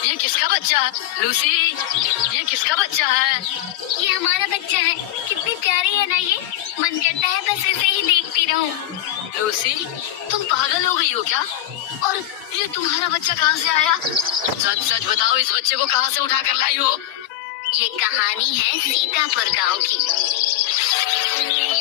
ये किसका बच्चा है लूसी? ये किसका बच्चा है? ये हमारा बच्चा है। कितनी प्यारी है ना ये। मन करता है बस इसे ही देखती रहूं। लूसी, तुम पागल हो गई हो क्या? और ये तुम्हारा बच्चा कहाँ से आया? सच सच बताओ, इस बच्चे को कहाँ से उठा कर लाई हो? ये कहानी है सीतापुर गांव की,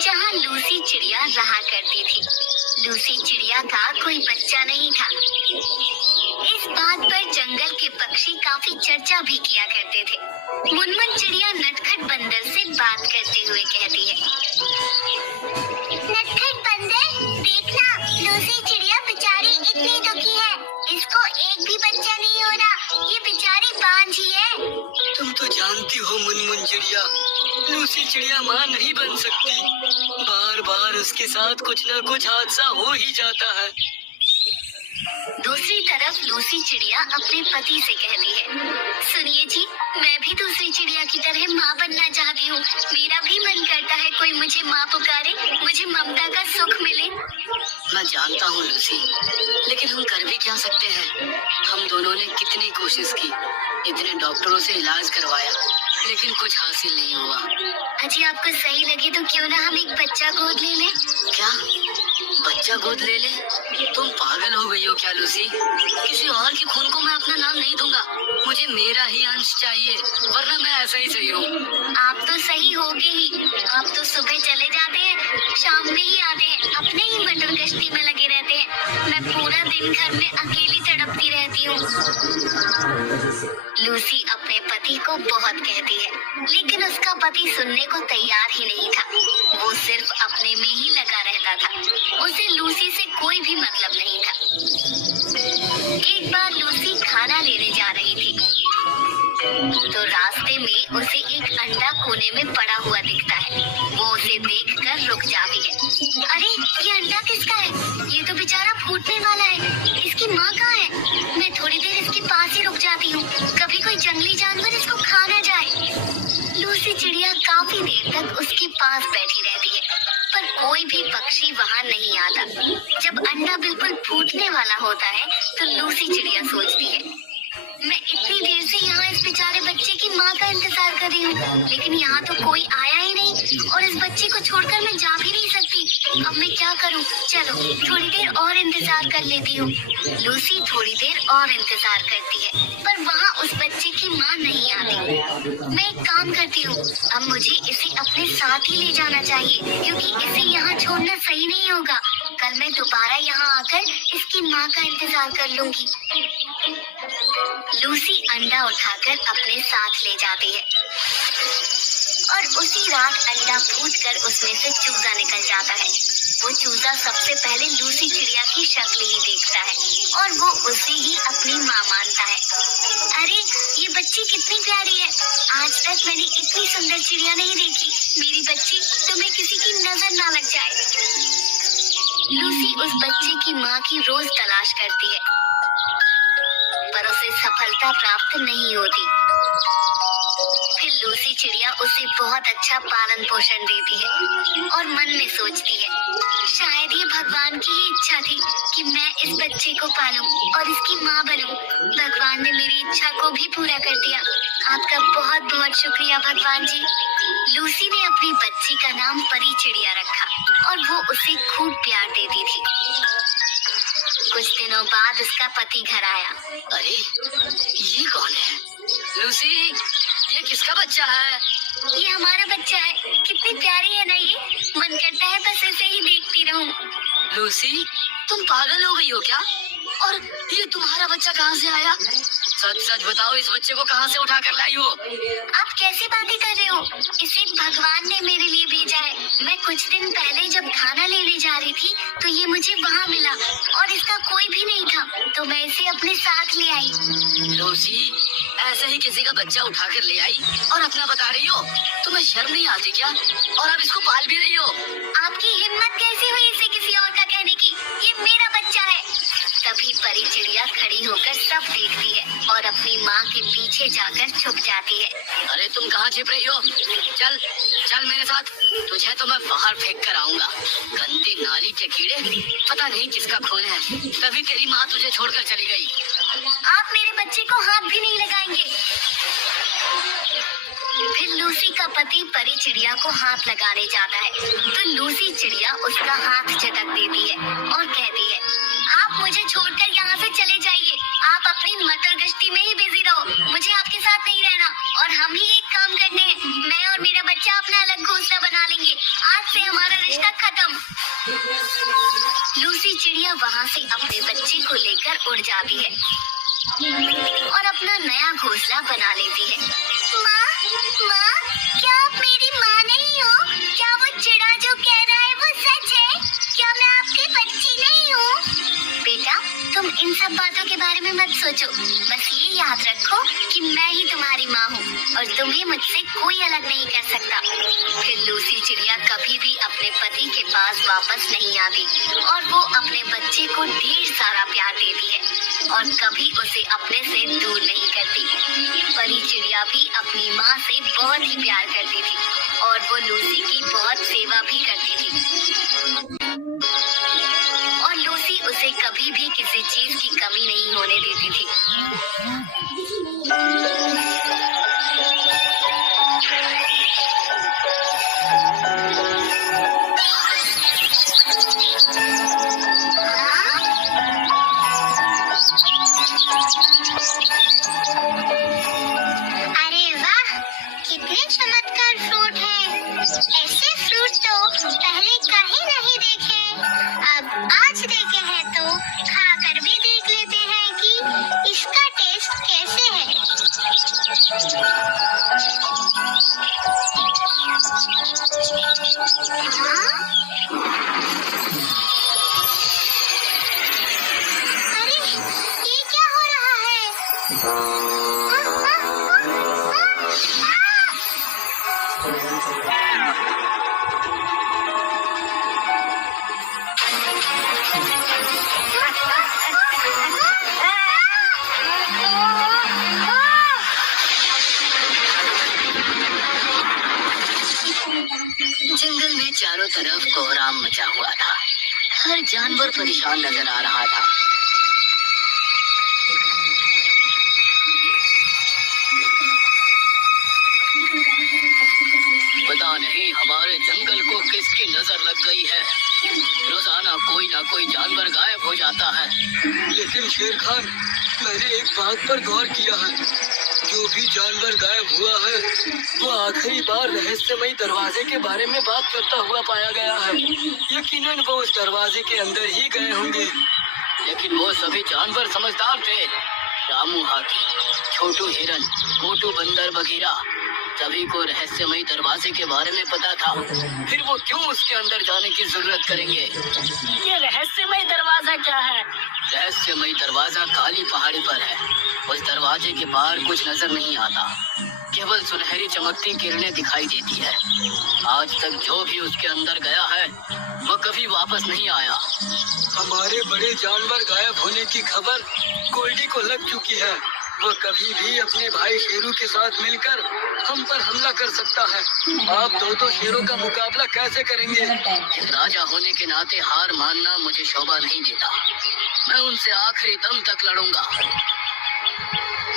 जहाँ लूसी चिड़िया रहा करती थी। लूसी चिड़िया का कोई बच्चा नहीं था। इस बात पर जंगल के पक्षी काफी चर्चा भी किया करते थे। मुनमुन चिड़िया नटखट बंदर से बात करते हुए कहती है, नटखट बंदर, देखना लूसी चिड़िया बेचारी इतनी दुखी है। इसको एक भी बच्चा नहीं हो रहा। ये बेचारी बांझ ही है। तुम तो जानती हो मुनमुन चिड़िया, लूसी चिड़िया माँ नहीं बन सकती। बार बार उसके साथ कुछ न कुछ हादसा हो ही जाता है। दूसरी तरफ लूसी चिड़िया अपने पति से कहती है, सुनिए जी, मैं भी दूसरी चिड़िया की तरह माँ बनना चाहती हूँ। मेरा भी मन करता है कोई मुझे माँ पुकारे, मुझे ममता का सुख मिले। मैं जानता हूँ लूसी, लेकिन हम कर भी क्या सकते हैं? हम दोनों ने कितनी कोशिश की, इतने डॉक्टरों से इलाज करवाया, लेकिन कुछ हासिल नहीं हुआ। अजी आपको सही लगे तो क्यों ना हम एक बच्चा गोद ले लें? क्या बच्चा गोद ले ले? तुम पागल हो गई हो क्या लूसी? किसी और के खून को मैं अपना नाम नहीं दूंगा। मुझे मेरा ही अंश चाहिए, वरना मैं ऐसा ही सही हूँ। आप तो सही होगे ही। आप तो सुबह चले जाते हैं, शाम में ही आते हैं, अपने ही मटर गश्ती में लगे रहते हैं। मैं पूरा दिन घर में अकेली तड़पती रहती हूँ। लूसी अपने पति को बहुत कहती है, लेकिन उसका पति सुनने को तैयार ही नहीं था। वो सिर्फ अपने में ही लगा रहता था। उसे लूसी से कोई भी मतलब नहीं था। एक बार लूसी खाना लेने जा रही थी, तो रास्ते में उसे एक अंडा कोने में पड़ा हुआ दिखता है। वो उसे देखकर रुक जाती है। अरे ये अंडा किसका है? ये तो बेचारा फूटने वाला है। इसकी माँ कहाँ है? मैं थोड़ी देर इसके पास ही रुक जाती हूँ, कभी कोई जंगली जानवर इसको खा ना जाए। लूसी चिड़िया काफी देर तक उसके पास बैठी रहती है, पर कोई भी पक्षी वहाँ नहीं आता। जब अंडा बिल्कुल फूटने वाला होता है, तो लूसी चिड़िया सोचती है, मैं इतनी देर से यहाँ इस बेचारे बच्चे की माँ का इंतजार कर रही हूँ, लेकिन यहाँ तो कोई आया ही नहीं, और इस बच्चे को छोड़कर मैं जा भी नहीं सकती। अब मैं क्या करूँ? चलो थोड़ी देर और इंतजार कर लेती हूँ। लूसी थोड़ी देर और इंतजार करती है, पर वहाँ उस बच्चे की माँ नहीं आती। मैं एक काम करती हूँ, अब मुझे इसे अपने साथ ही ले जाना चाहिए, क्योंकि इसे यहाँ छोड़ना सही नहीं होगा। कल मैं दोबारा यहाँ आकर इसकी माँ का इंतजार कर लूंगी। लूसी अंडा उठाकर अपने साथ ले जाती है, और उसी रात अंडा फूटकर उसमें से चूजा निकल जाता है। वो चूजा सबसे पहले लूसी चिड़िया की शक्ल ही देखता है, और वो उसे ही अपनी माँ मानता है। अरे ये बच्ची कितनी प्यारी है। आज तक मैंने इतनी सुंदर चिड़िया नहीं देखी। मेरी बच्ची, तुम्हें किसी की नजर ना लग जाए। लूसी उस बच्चे की माँ की रोज तलाश करती है, पर उसे सफलता प्राप्त नहीं होती। फिर लूसी चिड़िया उसे बहुत अच्छा पालन पोषण देती है, और मन में सोचती है, शायद ये भगवान की ही इच्छा थी कि मैं इस बच्चे को पालूं और इसकी माँ बनूं। भगवान ने मेरी इच्छा को भी पूरा कर दिया। आपका बहुत बहुत शुक्रिया भगवान जी। लूसी ने अपनी बच्ची का नाम परी चिड़िया रखा, और वो उसे खूब प्यार देती थी। कुछ दिनों बाद उसका पति घर आया। अरे ये कौन है? लूसी, ये किसका बच्चा है? ये हमारा बच्चा है। कितनी प्यारी है ना ये। मन करता है बस इसे ही देखती रहूं। लूसी, तुम पागल हो गई हो क्या? और ये तुम्हारा बच्चा कहाँ से आया? सच सच बताओ, इस बच्चे को कहाँ से उठा कर लाई हो? आप कैसी बातें कर रहे हो? इसे भगवान ने मेरे लिए भेजा है। मैं कुछ दिन पहले जब खाना लेने जा रही थी, तो ये मुझे वहाँ मिला, और इसका कोई भी नहीं था, तो मैं इसे अपने साथ ले आई। लूसी, ऐसे ही किसी का बच्चा उठा कर ले आई और अपना बता रही हो? तुम्हें शर्म नहीं आती क्या? और अब इसको पाल भी रही हो? आपकी हिम्मत कैसे हुई इसे किसी और का कहने की? ये मेरा बच्चा है। तभी परी चिड़िया खड़ी होकर सब देखती है, और अपनी माँ के पीछे पीछे जाकर छुप जाती है। अरे तुम कहाँ छिप रही हो? चल चल मेरे साथ, तुझे तो मैं बाहर फेंक कर आऊंगा। गंदी नाली के कीड़े, पता नहीं किसका खून है, तभी तेरी माँ तुझे छोड़कर चली गई। आप मेरे बच्चे को हाथ भी नहीं लगाएंगे। फिर लूसी का पति परी चिड़िया को हाथ लगाने जाता है तो लूसी चिड़िया उसका हाथ झटक देती है और कहती है, आप मुझे छोड़कर यहाँ से चले जाइए। आप अपनी मटर गश्ती में ही बिजी रहो, मुझे आपके साथ नहीं रहना। और हम ही एक काम करते हैं, मैं और मेरा बच्चा अपना अलग घोंसला बना लेंगे। आज से हमारा रिश्ता खत्म। लूसी चिड़िया वहाँ से अपने बच्चे को लेकर उड़ जाती है और अपना नया घोंसला बना लेती है। माँ, क्या आप मेरी माँ नहीं हो? क्या वो चिड़ा जो कह रहा है वो सच है? क्या मैं आपकी बच्ची नहीं हूँ? बेटा, तुम इन सब बातों के बारे में मत सोचो, बस ये याद रखो कि मैं ही तुम्हारी माँ हूँ और तुम्हें मुझसे कोई अलग नहीं कर सकता। फिर लूसी चिड़िया कभी भी अपने पति के पास वापस नहीं आती और वो अपने बच्चे को ढेर सारा प्यार देती है और कभी उसे अपने से दूर नहीं करती। परी चिड़िया भी अपनी माँ से बहुत ही प्यार करती थी और वो लूसी की बहुत सेवा भी करती थी और लूसी उसे कभी भी किसी चीज की कमी नहीं होने देती थी। अरे वाह, कितने चमत्कार फ्रूट हैं। ऐसे फ्रूट तो पहले कहीं नहीं देखे। अब आज देखे हैं तो खाकर भी देख लेते हैं कि इसका टेस्ट कैसे है। अरे, ये क्या हो रहा है? जंगल में चारों तरफ कोहराम मचा हुआ था, हर जानवर परेशान नजर आ रहा था। पता नहीं हमारे जंगल को किसकी नजर लग गई है, रोजाना कोई ना कोई जानवर गायब हो जाता है। लेकिन शेर खान, मैंने एक बात पर गौर किया है, जो भी जानवर गायब हुआ है वो आखिरी बार रहस्यमयी दरवाजे के बारे में बात करता हुआ पाया गया है। यकीनन वो उस दरवाजे के अंदर ही गए होंगे। लेकिन वो सभी जानवर समझदार थे, रामू हाथी, छोटू हिरन, मोटू बंदर वगैरह, सभी को रहस्यमयी दरवाजे के बारे में पता था। फिर वो क्यों उसके अंदर जाने की जरूरत करेंगे? ये रहस्यमय दरवाजा क्या है? रहस्यमयी दरवाजा काली पहाड़ी पर है। उस दरवाजे के बाहर कुछ नजर नहीं आता, केवल सुनहरी चमकती किरणें दिखाई देती है। आज तक जो भी उसके अंदर गया है वो कभी वापस नहीं आया। हमारे बड़े जानवर गायब होने की खबर गोल्डी को लग चुकी है। वो कभी भी अपने भाई शेरू के साथ मिलकर हम पर हमला कर सकता है। आप दो शेरों का मुकाबला कैसे करेंगे? एक राजा होने के नाते हार मानना मुझे शोभा नहीं देता। मैं उनसे आखिरी दम तक लड़ूंगा।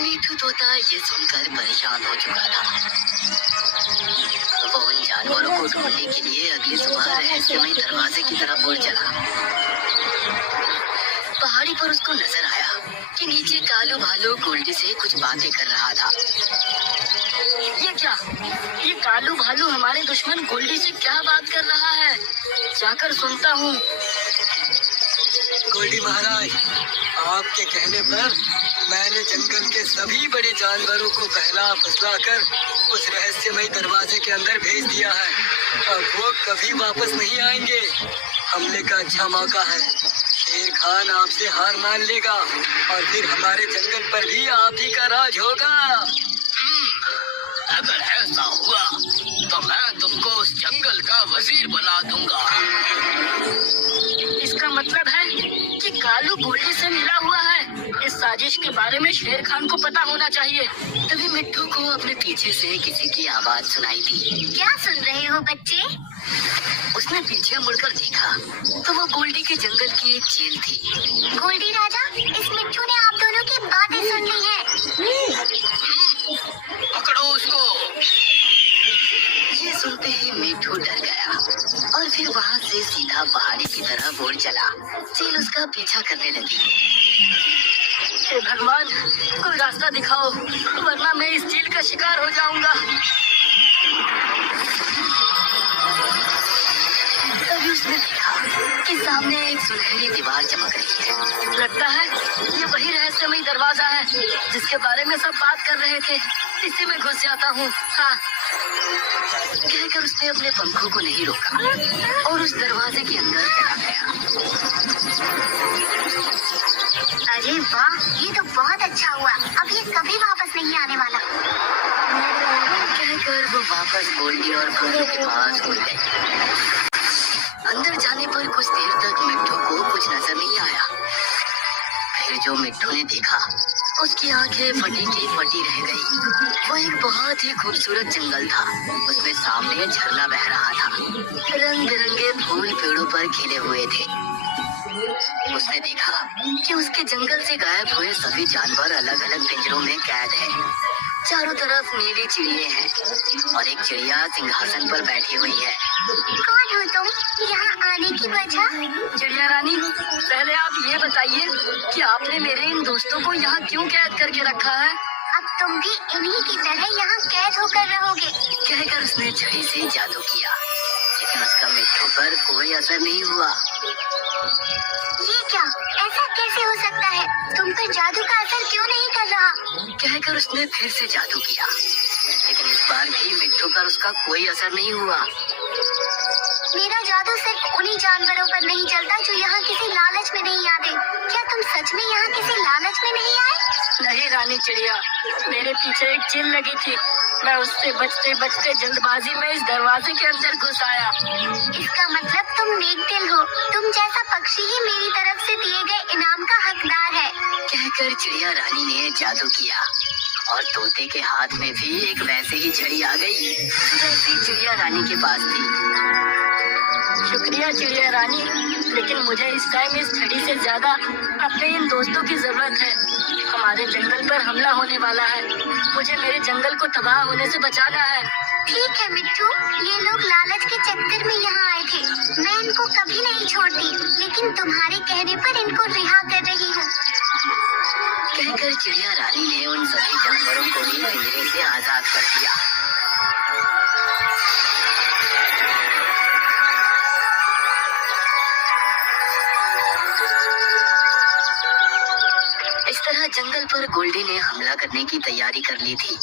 मीठू तोता ये सुनकर परेशान हो चुका था। वो उन जानवरों को ढूंढने के लिए अगली सुबह रहस्यमयी दरवाजे की तरफ उड़ चला। पहाड़ी पर उसको नजर आया कि नीचे कालू भालू गोल्डी से कुछ बातें कर रहा था। ये क्या? ये कालू भालू हमारे दुश्मन गोल्डी से क्या बात कर रहा है? जाकर सुनता हूँ। गोल्डी महाराज, आपके कहने पर मैंने जंगल के सभी बड़े जानवरों को बहला फुसला कर उस रहस्यमयी दरवाजे के अंदर भेज दिया है। अब वो कभी वापस नहीं आएंगे। हमले का अच्छा मौका है। शेर खान आपसे हार मान लेगा और फिर हमारे जंगल पर भी आप ही का राज होगा। अगर ऐसा हुआ तो मैं तुमको उस जंगल का वजीर बना दूंगा। इसका मतलब है कि कालू गोल्डी से मिला हुआ है। इस साजिश के बारे में शेर खान को पता होना चाहिए। तभी मिट्टू को अपने पीछे से किसी की आवाज सुनाई दी। क्या सुन रहे हो बच्चे? उसने पीछे मुड़कर देखा तो वो गोल्डी के जंगल की एक चील थी। गोल्डी राजा, इस मिट्टू ने आप दोनों की बातें सुन ली है। पकड़ो उसको। ये सुनते ही मिट्टू डर गया और फिर वहाँ से सीधा पहाड़ी की तरफ उड़ चला। चील उसका पीछा करने लगी। हे भगवान, कोई रास्ता दिखाओ, वरना मैं इस चील का शिकार हो जाऊंगा। तभी उसने देखा कि सामने एक सुनहरी दीवार चमक रही है। लगता है ये वही रहस्यमयी दरवाजा है जिसके बारे में सब बात कर रहे थे। इसी में घुस जाता हूँ। हाँ, कहकर उसने अपने पंखों को नहीं रोका और उस दरवाजे के अंदर चला गया। अरे वाह, ये तो बहुत अच्छा हुआ। अब ये कभी वापस नहीं आने वाला। कहकर वो वापस गोल्डी और भालू के पास उड़ गई। अंदर जाने पर कुछ देर तक मिट्टू को कुछ नजर नहीं आया। फिर जो मिट्टू ने देखा उसकी आंखें फटी की फटी रह गई। वो एक बहुत ही खूबसूरत जंगल था। उसमें सामने झरना बह रहा था। रंग बिरंगे फूल पेड़ों पर खिले हुए थे। उसने देखा कि उसके जंगल से गायब हुए सभी जानवर अलग अलग पिंजरों में कैद हैं। चारों तरफ नीली चिड़िए हैं और एक चिड़िया सिंहासन पर बैठी हुई है। कौन हो तुम? यहाँ आने की वजह? चिड़िया रानी, पहले आप ये बताइए कि आपने मेरे इन दोस्तों को यहाँ क्यों कैद करके रखा है? अब तुम भी इन्हीं की तरह यहाँ कैद होकर रहोगे। कहकर उसने छड़ी से जादू किया, लेकिन उसका मिट्टू पर कोई असर नहीं हुआ। ये क्या? ऐसा कैसे हो सकता है? तुम पर जादू का असर क्यों नहीं कर रहा? कहकर उसने फिर से जादू किया, लेकिन इस बार भी मिट्टू पर उसका कोई असर नहीं हुआ। मेरा जादू सिर्फ उन्हीं जानवरों पर नहीं चलता जो यहाँ किसी लालच में नहीं आते। क्या तुम सच में यहाँ किसी लालच में नहीं आए? नहीं रानी चिड़िया, मेरे पीछे एक चील लगी थी। मैं उससे बचते बचते जल्दबाजी में इस दरवाजे के अंदर घुस आया। इसका मतलब तुम नेक दिल हो। तुम जैसा पक्षी ही मेरी तरफ से दिए गए इनाम का हकदार है। कहकर चिड़िया रानी ने जादू किया और तोते के हाथ में भी एक वैसे ही छड़ी आ गई जैसी चिड़िया रानी के पास थी। शुक्रिया चिड़िया रानी, लेकिन मुझे इस टाइम इस छड़ी से ज्यादा अपने इन दोस्तों की जरूरत है। हमारे जंगल पर हमला होने वाला है। मुझे मेरे जंगल को तबाह होने से बचाना है। ठीक है मिट्टू, ये लोग लालच के चक्कर में यहाँ आए थे। मैं इनको कभी नहीं छोड़ती, लेकिन तुम्हारे कहने पर इनको रिहा कर रही हूँ। कहकर चिड़िया रानी ने उन सभी जानवरों को भी पिंजरे से आजाद कर दिया। इस तरह जंगल पर गोल्डी ने हमला करने की तैयारी कर ली थी।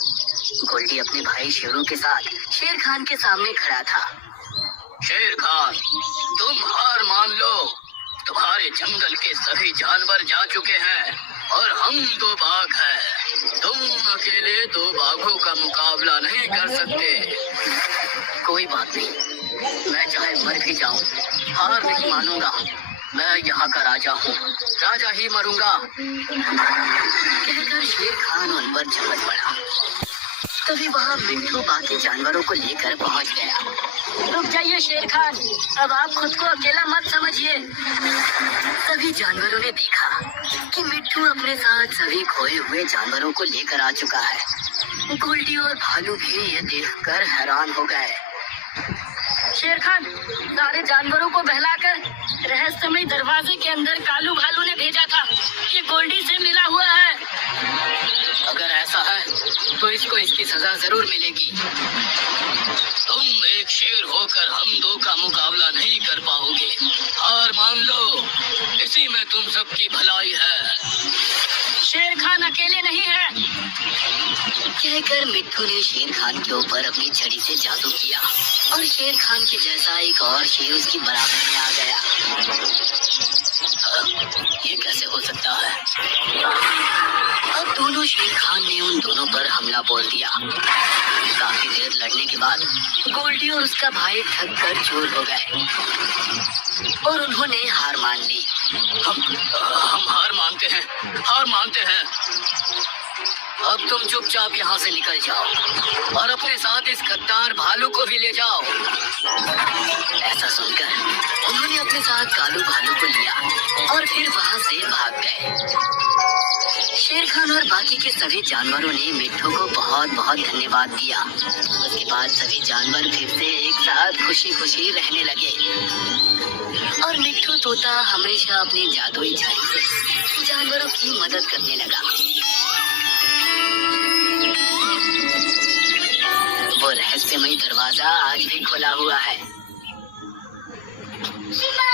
गोल्डी अपने भाई शेरू के साथ शेर खान के सामने खड़ा था। शेर खान, तुम हार मान लो। तुम्हारे जंगल के सभी जानवर जा चुके हैं और हम दो बाघ हैं। तुम अकेले दो बाघों का मुकाबला नहीं कर सकते। कोई बात नहीं, मैं चाहे मर भी जाऊं, हार नहीं मानूंगा। मैं यहाँ का राजा हूँ, राजा ही मरूंगा। कहकर शेर खान उन पर झपट पड़ा। तभी वहाँ मिट्टू बाकी जानवरों को लेकर पहुँच गया। रुक जाइए शेर खान, अब आप खुद को अकेला मत समझिए। सभी जानवरों ने देखा कि मिट्टू अपने साथ सभी खोए हुए जानवरों को लेकर आ चुका है। गोल्डी और भालू भी ये देखकर हैरान हो गए। शेर खान, सारे जानवरों को बहलाकर रहस्यमय दरवाजे के अंदर कालू भालू ने भेजा था। ये गोल्डी से मिला हुआ है। अगर ऐसा है तो इसको इसकी सजा जरूर मिलेगी। तुम एक शेर होकर हम दो का मुकाबला नहीं कर पाओगे। हार मान लो, इसी में तुम सबकी भलाई है। शेर खान अकेले नहीं है। कहकर मिट्टू ने शेर खान के ऊपर अपनी छड़ी से जादू किया और शेर खान के जैसा एक और शेर उसकी बराबर में आ गया। ये कैसे हो सकता है? अब दोनों शेर खान ने उन दोनों पर हमला बोल दिया। काफी देर लड़ने के बाद गोल्डी और उसका भाई थक कर चूर हो गए और उन्होंने हार मान ली। हम हार मानते हैं। हार मानते हैं। अब तुम चुपचाप यहाँ से निकल जाओ और अपने साथ इस गद्दार भालू को भी ले जाओ। ऐसा सुनकर उन्होंने अपने साथ कालू भालू को लिया और फिर वहाँ से भाग गए। शेर खान और बाकी के सभी जानवरों ने मिट्ठू को बहुत बहुत धन्यवाद दिया। उसके बाद सभी जानवर फिर से एक साथ खुशी खुशी रहने लगे और मिट्ठू तोता हमेशा अपनी जादुई छड़ी से जानवरों की मदद करने लगा। वो रहस्यमयी दरवाजा आज भी खुला हुआ है। शिवा